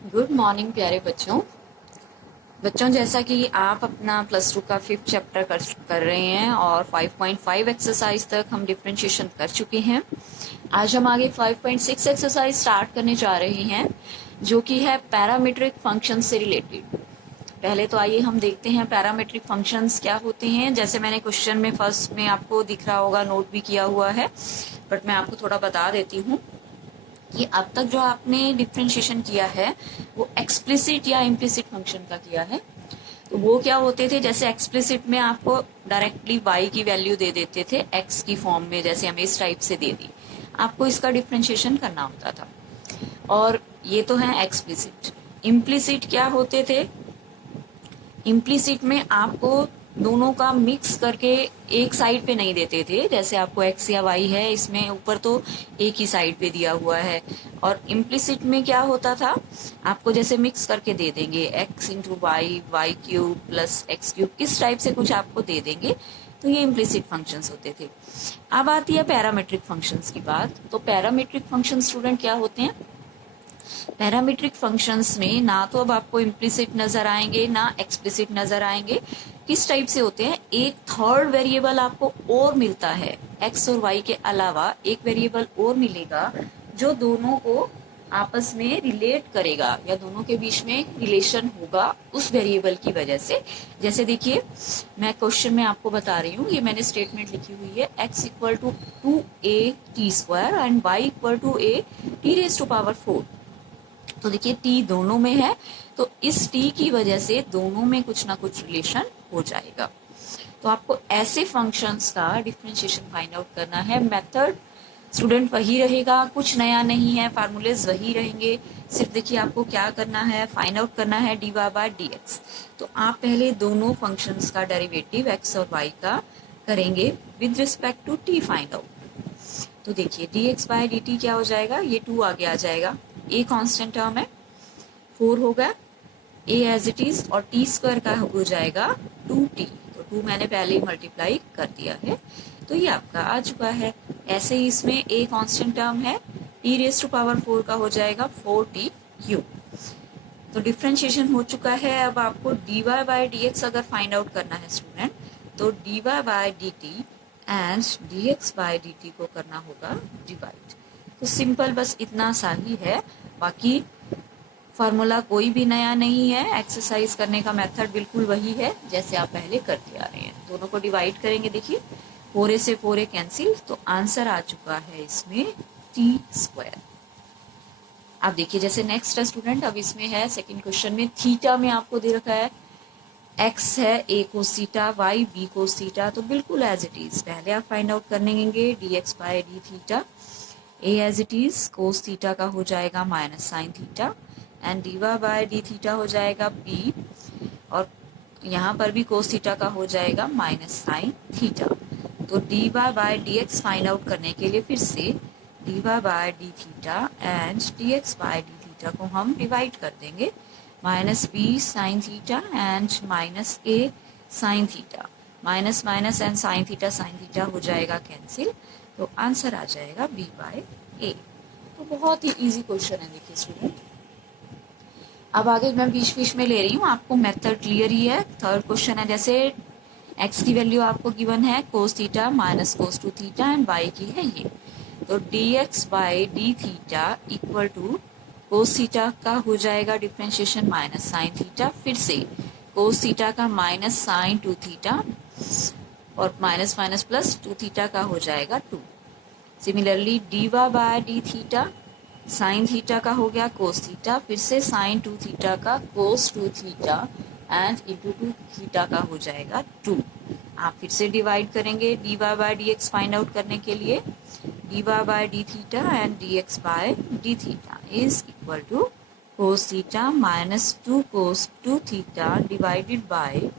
Good morning प्यारे बच्चों। जैसा कि आप अपना प्लस टू का 5th चैप्टर कर रहे हैं और 5.5 एक्सरसाइज तक हम डिफ्रेंशिएशन कर चुके हैं। आज हम आगे 5.6 एक्सरसाइज स्टार्ट करने जा रहे हैं, जो कि है पैरामीट्रिक फंक्शन से रिलेटेड। पहले तो आइए हम देखते हैं पैरामीट्रिक फंक्शंस क्या होते हैं। जैसे मैंने क्वेश्चन में फर्स्ट में आपको दिख रहा होगा, नोट भी किया हुआ है, बट मैं आपको थोड़ा बता देती हूँ कि अब तक जो आपने डिफ्रेंशिएशन किया है वो एक्सप्लिसिट या इम्प्लिसिट फंक्शन का किया है। तो वो क्या होते थे, जैसे एक्सप्लिसिट में आपको डायरेक्टली y की वैल्यू दे देते थे x की फॉर्म में, जैसे हमें इस टाइप से दे दी, आपको इसका डिफ्रेंशिएशन करना होता था। और ये तो है एक्सप्लिसिट। इम्प्लिसिट क्या होते थे, इम्प्लिसिट में आपको दोनों का मिक्स करके एक साइड पे नहीं देते थे। जैसे आपको x या y है, इसमें ऊपर तो एक ही साइड पे दिया हुआ है, और इम्प्लिसिट में क्या होता था, आपको जैसे मिक्स करके दे देंगे x into y, y cube plus x cube, इस टाइप से कुछ आपको दे देंगे। तो ये इम्प्लिसिट फंक्शंस होते थे। अब आती है पैरामीट्रिक फंक्शंस की बात। तो पैरामीट्रिक फंक्शन स्टूडेंट क्या होते हैं, पैरामीट्रिक फंक्शंस में ना तो अब आपको इम्प्लिसिट नजर आएंगे ना एक्सप्लिसिट नजर आएंगे। किस टाइप से होते हैं, एक थर्ड वेरिएबल आपको और मिलता है, एक्स और वाई के अलावा एक वेरिएबल और मिलेगा जो दोनों को आपस में रिलेट करेगा या दोनों के बीच में रिलेशन होगा उस वेरिएबल की वजह से। जैसे देखिए, मैं क्वेश्चन में आपको बता रही हूँ, ये मैंने स्टेटमेंट लिखी हुई है, x equal to 2a t² and y equal to a t⁴। तो देखिए t दोनों में है, तो इस t की वजह से दोनों में कुछ ना कुछ रिलेशन हो जाएगा। तो आपको ऐसे फंक्शंस का डिफरेंशिएशन फाइंड आउट करना है। मेथड स्टूडेंट वही रहेगा, कुछ नया नहीं है, फार्मूलेज वही रहेंगे। सिर्फ देखिए आपको क्या करना है, फाइंड आउट करना है dy/dx। तो आप पहले दोनों फंक्शंस का डेरिवेटिव x और y का करेंगे with respect to t find out. तो देखिए dx/dt क्या हो जाएगा, ये 2 आगे आ जाएगा, a कांस्टेंट टर्म है, 4 होगा, a एज इट इज, और t² का हो जाएगा 2t। तो 2 मैंने पहले ही मल्टीप्लाई कर दिया है, तो ये आपका आ चुका है। ऐसे ही इसमें a कांस्टेंट टर्म है, t⁴ का हो जाएगा 4t³ तो डिफ्रेंशिएशन हो चुका है। अब आपको dy/dx अगर फाइंड आउट करना है स्टूडेंट, तो dy/dt एंड dx/dt को करना होगा डिवाइड। तो सिंपल बस इतना सा ही है, बाकी फार्मूला कोई भी नया नहीं है। एक्सरसाइज करने का मेथड बिल्कुल वही है जैसे आप पहले करते आ रहे हैं। दोनों को डिवाइड करेंगे, देखिए 4a से 4a कैंसिल, तो आंसर आ चुका है इसमें t²। अब देखिए जैसे नेक्स्ट है स्टूडेंट, अब इसमें है सेकंड क्वेश्चन में थीटा में आपको दे रखा है x है a cos theta, y b cos theta. तो बिल्कुल एज इट इज पहले आप फाइंड आउट करेंगे dx/d theta, a as it is cos theta का हो जाएगा minus sine theta, and dy/d theta हो जाएगा b, और यहाँ पर भी cos थीटा का हो जाएगा माइनस साइन थीटा। तो dy/dx फाइंड आउट करने के लिए फिर से dy/d theta and dx/d theta को हम डिवाइड कर देंगे, minus b sign theta and minus a sine theta, minus minus and sine theta हो जाएगा कैंसिल, तो आंसर आ जाएगा b/a। तो बहुत ही इजी क्वेश्चन है देखिए स्टूडेंट। अब आगे मैं बीच बीच में ले रही हूँ, आपको मेथड क्लियर ही है। थर्ड क्वेश्चन है, जैसे x की वैल्यू आपको गिवन है cos theta minus cos 2 theta and y की है ये, तो dx/d theta equal to cos theta का हो जाएगा डिफरेंशिएशन माइनस साइन थीटा, फिर से cos थीटा का माइनस साइन 2 थीटा, और माइनस माइनस प्लस 2 थीटा का हो जाएगा 2। Similarly dy/d theta sine theta का हो गया cos थीटा, फिर से साइन 2 थीटा का cos 2 theta and into 2 theta का हो जाएगा 2। आप फिर से डिवाइड करेंगे dy/dx फाइंड आउट करने के लिए, dy/d theta and dx/d theta is equal to cos theta minus 2 cos 2 theta divided by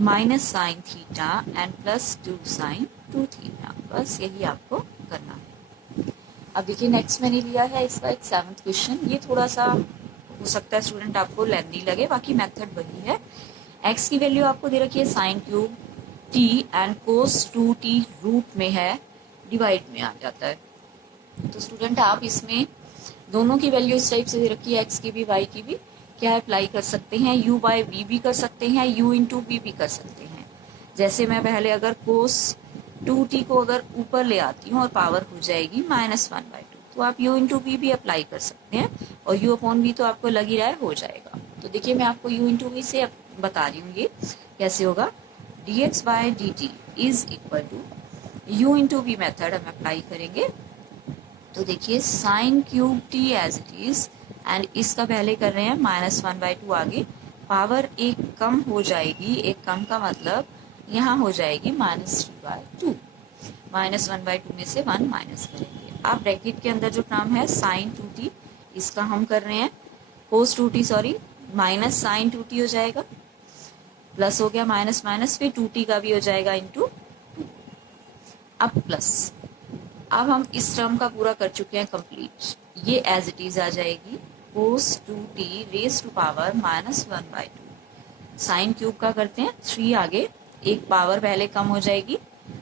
minus sine theta and plus 2 sine 2 theta. बस यही आपको करना है। अब देखिए नेक्स्ट मैंने लिया है इसका एक 7th क्वेश्चन। ये थोड़ा सा हो सकता है स्टूडेंट आपको लेंथी लगे, बाकी मेथड वही है। x की वैल्यू आपको दे रखी है sine cube t and cos 2t root में है, डिवाइड में आ जाता है। तो स्टूडेंट आप इसमें दोनों की वैल्यू इस टाइप से दे रखी है, एक्स की भी वाई की भी, क्या अप्लाई कर सकते हैं, u बाय v भी कर सकते हैं, u इंटू वी भी कर सकते हैं। जैसे मैं पहले अगर कोस 2t को अगर ऊपर ले आती हूँ और पावर हो जाएगी -1/2, तो आप u इंटू वी भी अप्लाई कर सकते हैं, और u अपॉन वी तो आपको लग ही रहा है हो जाएगा। तो देखिए मैं आपको u इंटू वी से बता रही हूँ ये कैसे होगा। dx by dt is equal to u into v method हम अप्लाई करेंगे। तो देखिए sine cube t as it is, and इसका पहले कर रहे हैं -1/2 आगे, पावर एक कम हो जाएगी, एक कम का मतलब यहाँ हो जाएगी -3/2, -1/2 में से 1 माइनस करेंगे। आप ब्रैकेट के अंदर जो टर्म है साइन 2t, इसका हम कर रहे हैं कोस 2t, sorry minus sign 2t हो जाएगा, प्लस हो गया माइनस माइनस, फिर 2t का भी हो जाएगा इंटू, अब प्लस। अब हम इस टर्म का पूरा कर चुके हैं कंप्लीट, ये एज इट इज आ जाएगी cos 2t raise to power -1/2। Sine cube का करते हैं 3 आगे, एक पावर पहले कम हो जाएगी,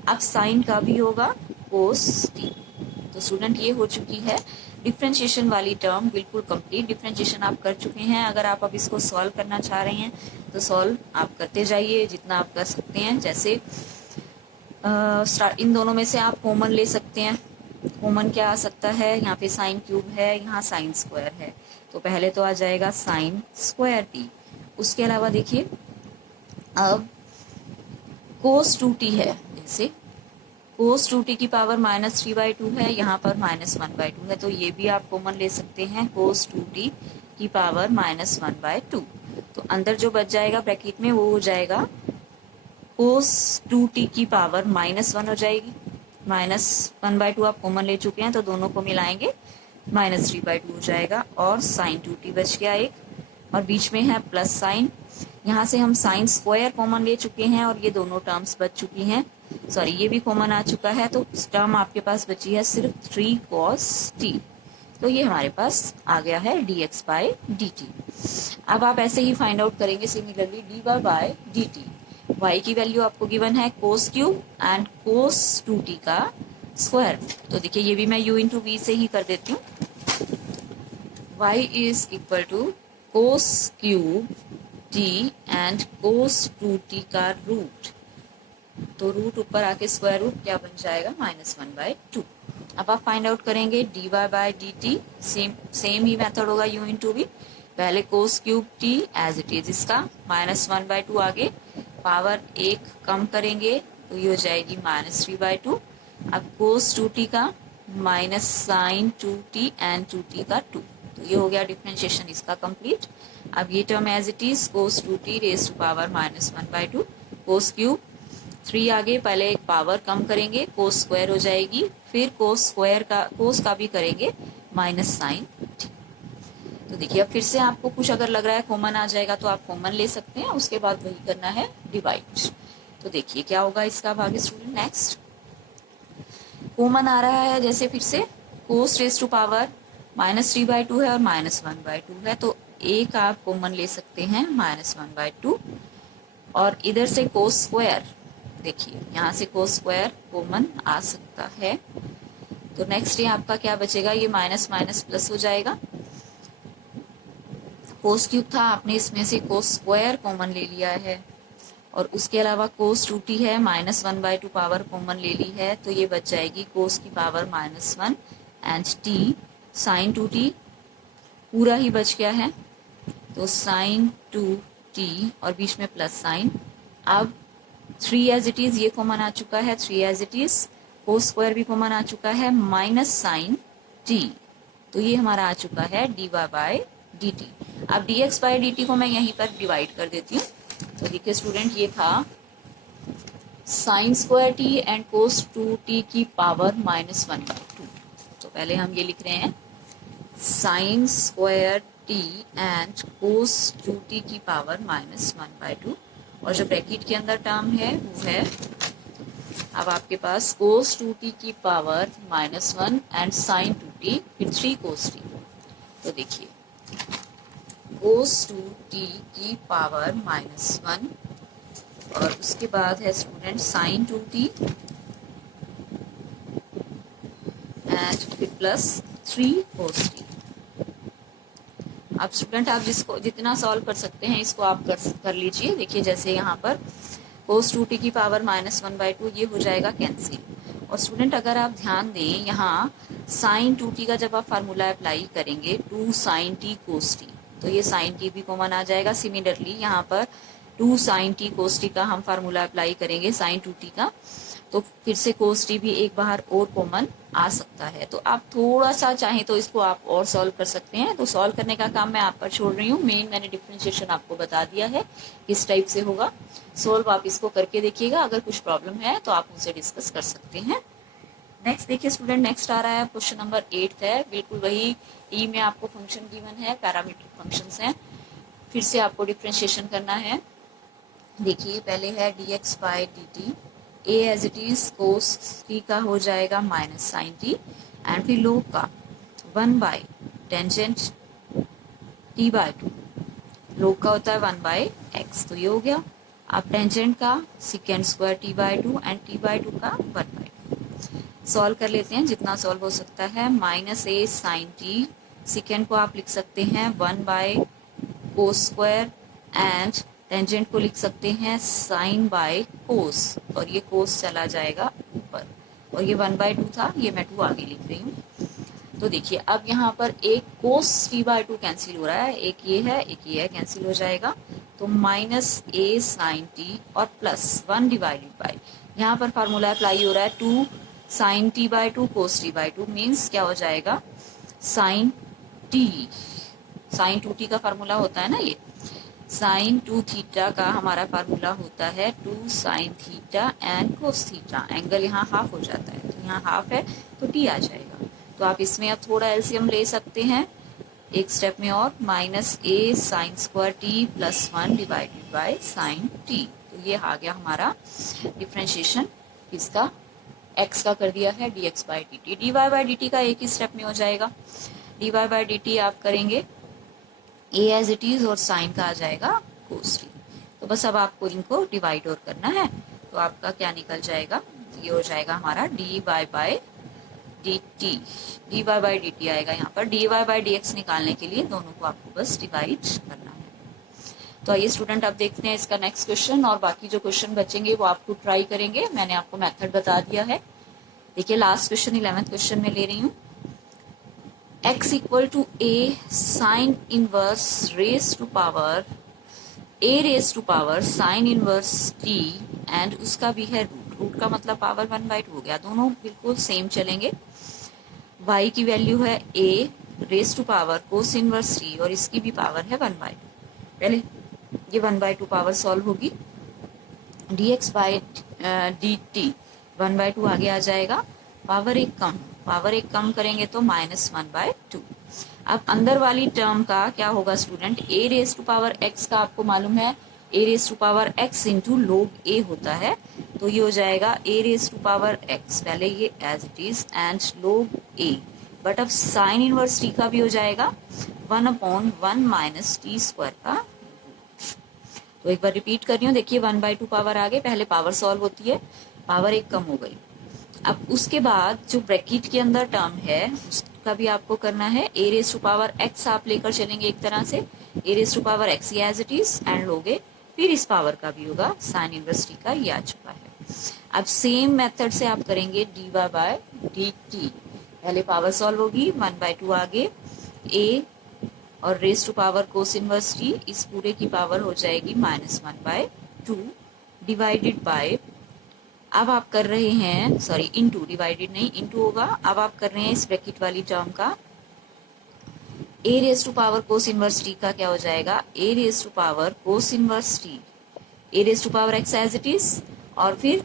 अब साइन का भी होगा कोस t। तो स्टूडेंट ये हो चुकी है डिफ्रेंशिएशन वाली टर्म बिल्कुल कंप्लीट। डिफ्रेंशिएशन आप कर चुके हैं, अगर आप अब इसको सॉल्व करना चाह रहे हैं तो सॉल्व आप करते जाइए जितना आप कर सकते हैं। जैसे इन दोनों में से आप कॉमन ले सकते हैं। कॉमन क्या आ सकता है, यहाँ पे साइन क्यूब है, यहाँ साइन स्क्वायर है, तो पहले तो आ जाएगा साइन स्क्वायर टी। उसके अलावा देखिए अब कोस 2t है, जैसे कोस 2t की पावर -3/2 है, यहाँ पर -1/2 है, तो ये भी आप कॉमन ले सकते हैं, कोस 2t की पावर -1/2। तो अंदर जो बच जाएगा ब्रैकेट में वो हो जाएगा कोस 2t की पावर -1 हो जाएगी, -1/2 आप कॉमन ले चुके हैं तो दोनों को मिलाएंगे -3/2 हो जाएगा, और साइन 2t बच गया एक, और बीच में है प्लस साइन, यहाँ से हम साइन स्क्वायर कॉमन ले चुके हैं और ये दोनों टर्म्स बच चुकी हैं, सॉरी ये भी कॉमन आ चुका है, तो टर्म आपके पास बची है सिर्फ 3 cos t। तो ये हमारे पास आ गया है dx बाय dt। अब आप ऐसे ही फाइंड आउट करेंगे similarly dy by dt। y की वैल्यू आपको गिवन है cos cube and cos 2t का स्क्वायर। तो देखिए ये भी मैं u इंटू वी से ही कर देती हूँ। y is equal to cos cube t and cos 2t का रूट, तो रूट ऊपर आके स्क्वायर रूट क्या बन जाएगा -1/2। अब आप फाइंड आउट करेंगे dy बाय dt, सेम ही मेथड होगा u इंटू वी, पहले cos cube t as it is, इसका -1/2 आगे पावर एक कम करेंगे तो ये हो जाएगी -3/2। अब कोस 2t का minus sign 2t and 2t का 2, तो ये हो गया डिफरेंशिएशन इसका कंप्लीट। अब ये term as it is cos 2t raise to power -1/2, cos cube 3 आगे पहले एक पावर कम करेंगे, कोस स्क्वायर हो जाएगी, फिर कोस स्क्वायर का कोस का भी करेंगे माइनस साइन t। तो देखिए अब फिर से आपको कुछ अगर लग रहा है कॉमन आ जाएगा तो आप कॉमन ले सकते हैं, उसके बाद वही करना है डिवाइड। तो देखिए क्या होगा इसका अब आगे स्टूडेंट, नेक्स्ट कॉमन आ रहा है, जैसे फिर से कोस रेज टू पावर -3/2 है और -1/2 है, तो एक आप कॉमन ले सकते हैं -1/2, और इधर से कोस स्क्वायर, देखिए यहाँ से कोस स्क्वायर कॉमन आ सकता है, तो नेक्स्ट ये आपका क्या बचेगा, ये माइनस माइनस प्लस हो जाएगा। कोस क्यूब था, आपने इसमें से कोस स्क्वायर कॉमन ले लिया है, और उसके अलावा कोस 2t है, -1/2 पावर कॉमन ले ली है, तो ये बच जाएगी कोस की power -1 and t sign 2t पूरा ही बच गया है, तो साइन 2t और बीच में प्लस साइन। अब 3 एज इट इज ये कॉमन आ चुका है, 3 as it is, cos square भी कॉमन आ चुका है, माइनस साइन t, तो ये हमारा आ चुका है dy बाय dt। अब dx बाय dt को मैं यहीं पर डिवाइड कर देती हूँ। तो देखिए स्टूडेंट ये था sine square t and cos 2t की पावर -1/2। तो पहले हम ये लिख रहे हैं sine square t and cos 2t की पावर -1/2, और जो ब्रैकेट के अंदर टर्म है वो है अब आपके पास कोस 2t की पावर -1 एंड साइन 2t फिर 3 कोस t। तो देखिए कोस 2t की पावर -1 और उसके बाद है स्टूडेंट साइन 2t एंड फिर प्लस 3 कोस t। अब स्टूडेंट आप जिसको जितना सॉल्व कर सकते हैं इसको आप कर लीजिए। देखिए जैसे यहाँ पर cos 2t की पावर -1/2 ये हो जाएगा कैंसिल। और स्टूडेंट अगर आप ध्यान दें यहाँ sin 2t का जब आप फार्मूला अप्लाई करेंगे 2 sin t cos t, तो ये sin t भी कॉमन आ जाएगा। सिमिलरली यहाँ पर 2 sin t cos t का हम फार्मूला अप्लाई करेंगे sin 2t का, तो फिर से cos t भी एक बाहर और कॉमन आ सकता है। तो आप थोड़ा सा चाहें तो इसको आप और सॉल्व कर सकते हैं। तो सॉल्व करने का काम मैं आप पर छोड़ रही हूँ। मेन मैंने डिफरेंशिएशन आपको बता दिया है किस टाइप से होगा। सॉल्व आप इसको करके देखिएगा, अगर कुछ प्रॉब्लम है तो आप मुझसे डिस्कस कर सकते हैं। नेक्स्ट देखिए स्टूडेंट, नेक्स्ट आ रहा है क्वेश्चन नंबर 8 है। बिल्कुल वही टी में आपको फंक्शन गिवन है, पैरामीट्रिक फंक्शंस हैं। फिर से आपको डिफरेंशिएशन करना है। देखिए पहले है dx by dt, a as it is cos t का हो जाएगा माइनस साइन t, एंड फिर लोग का 1 बाई टेंजेंट t बाई 2, लोग का होता है 1 बाई x, तो ये हो गया। अब टेंजेंट का secant square t by 2 and t by 2 का 1 बाई 2। सॉल्व कर लेते हैं जितना सॉल्व हो सकता है। Minus a sine t, secant को आप लिख सकते हैं 1 by cos square, and tangent को लिख सकते हैं साइन बाय कोस, और ये कोस चला जाएगा ऊपर, और ये 1/2 था, ये मैं 2 आगे लिख रही हूँ। तो देखिए अब यहाँ पर एक कोस 3/2 कैंसिल हो रहा है, एक ये है एक ये है, कैंसिल हो जाएगा। तो माइनस a साइन t और प्लस 1 डिवाइडेड बाई, यहाँ पर फार्मूला अप्लाई हो रहा है 2 साइन t/2 कोस t/2 मीन्स क्या हो जाएगा साइन t, साइन 2t का फार्मूला होता है ना, ये साइन 2 थीटा का हमारा फार्मूला होता है 2 sign theta and cos theta. Angle यहाँ हाफ हो जाता है, तो यहाँ हाफ है तो t आ जाएगा। तो आप इसमें अब थोड़ा एलसीएम ले सकते हैं एक स्टेप में, और minus a sine square t plus 1 divided by sine t। तो ये आ गया हमारा डिफ्रेंशिएशन, इसका x का कर दिया है dx by dt। dy by dt का एक ही स्टेप में हो जाएगा। dy बाई dt आप करेंगे a एज इट इज और साइन का आ जाएगा कोस t। तो बस अब आपको इनको डिवाइड और करना है, तो आपका क्या निकल जाएगा, ये हो जाएगा हमारा dy by dt, dy by dt आएगा। यहाँ पर dy बाई dx निकालने के लिए दोनों को आपको बस डिवाइड करना है। तो आइए स्टूडेंट अब देखते हैं इसका नेक्स्ट क्वेश्चन, और बाकी जो क्वेश्चन बचेंगे वो आपको ट्राई करेंगे। मैंने आपको मेथड बता दिया है। देखिए लास्ट क्वेश्चन 11th क्वेश्चन में ले रही हूँ। x equal to a sine inverse raise to power a raise to power sine inverse t, and उसका भी है रूट। रूट का मतलब पावर 1/2 हो गया। दोनों बिल्कुल सेम चलेंगे। y की वैल्यू है a raise to power cos inverse t, और इसकी भी पावर है 1/2। पहले ये 1/2 पावर सॉल्व होगी। dx बाई dt 1/2 आगे आ जाएगा। पावर एक कम करेंगे तो -1/2। अब अंदर वाली टर्म का क्या होगा student, a raise to power x का आपको मालूम है a raise to power x into log a होता है। तो ये हो जाएगा a raise to power x, पहले ये as it is, and log a, but अब साइन इनवर्स t का भी हो जाएगा 1/1 माइनस t स्क्वायर का। तो एक बार रिपीट कर रही हूँ। देखिए 1/2 पावर आ गए, पहले पावर सॉल्व होती है, पावर एक कम हो गई। अब उसके बाद जो ब्रैकेट के अंदर टर्म है उसका भी आपको करना है। a raise to power x आप लेकर चलेंगे एक तरह से, a raise to power x ये एज इट इज, एंड लोगे फिर इस पावर का भी होगा साइन इनवर्स t का, ये आ चुका है। अब सेम मेथड से आप करेंगे dy बाय dt। पहले पावर सॉल्व होगी, 1/2 आगे a और raise to power cos inverse t, इस पूरे की पावर हो जाएगी -1/2 डिवाइडेड बाय, अब आप कर रहे हैं सॉरी इनटू, डिवाइडेड नहीं इनटू होगा। अब आप कर रहे हैं इस ब्रैकेट वाली टर्म का a raise to power cos inverse t का क्या हो जाएगा, a raise to power cos inverse t, a raise to power x as it is, और फिर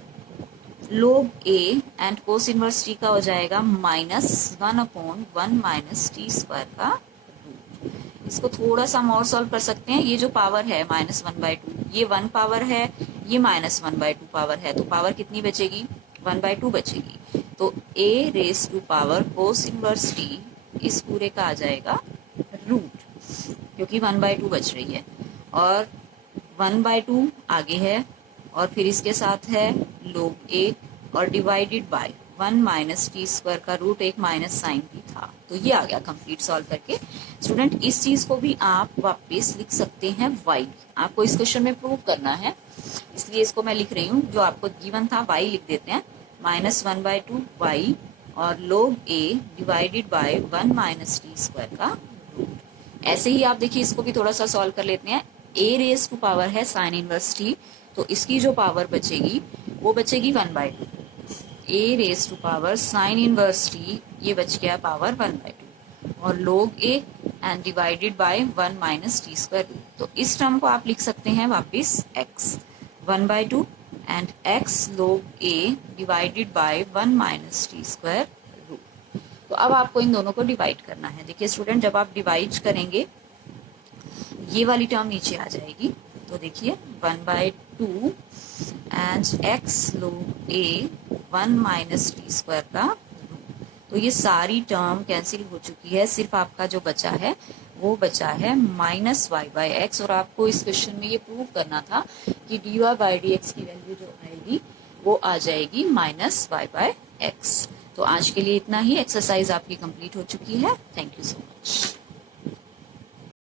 log a and cos inverse t का हो जाएगा -1/1 माइनस t स्क्वायर का रूट। इसको थोड़ा सा और सॉल्व कर सकते हैं। ये जो पावर है -1/2, ये 1 पावर है, ये -1/2 पावर है, तो पावर कितनी बचेगी, 1/2 बचेगी। तो a raise to power cos inverse t इस पूरे का आ जाएगा रूट, क्योंकि 1/2 बच रही है, और 1/2 आगे है, और फिर इसके साथ है log a और divided by 1 minus t square का रूट, एक माइनस साइन भी था, तो ये आ गया कंप्लीट सॉल्व करके। स्टूडेंट इस चीज को भी आप वापस लिख सकते हैं y, आपको इस क्वेश्चन में प्रूव करना है, इसलिए इसको मैं लिख रही हूँ। जो आपको गिवन था y लिख देते हैं, -1/2 y और log a divided by 1 minus t square का रूट। ऐसे ही आप देखिए इसको भी थोड़ा सा सॉल्व कर लेते हैं। a रेज टू पावर है साइन इनवर्स t, तो इसकी जो पावर बचेगी वो बचेगी 1/2। a raise to power sine inverse t, ये बच गया पावर 1/2 और log a and divided by 1 minus t square root. तो इस टर्म को आप लिख सकते हैं वापिस x 1/2 and x log a divided by 1 minus t square root. तो अब आपको इन दोनों को डिवाइड करना है। देखिए स्टूडेंट, जब आप डिवाइड करेंगे ये वाली टर्म नीचे आ जाएगी, तो देखिए 1/2 and x log a 1 minus t square का रूट। तो ये सारी टर्म कैंसिल हो चुकी है, सिर्फ आपका जो बचा है वो बचा है -y/x। और आपको इस क्वेश्चन में ये प्रूव करना था कि dy/dx की वैल्यू जो आएगी वो आ जाएगी -y/x। तो आज के लिए इतना ही, एक्सरसाइज आपकी कंप्लीट हो चुकी है। Thank you so much.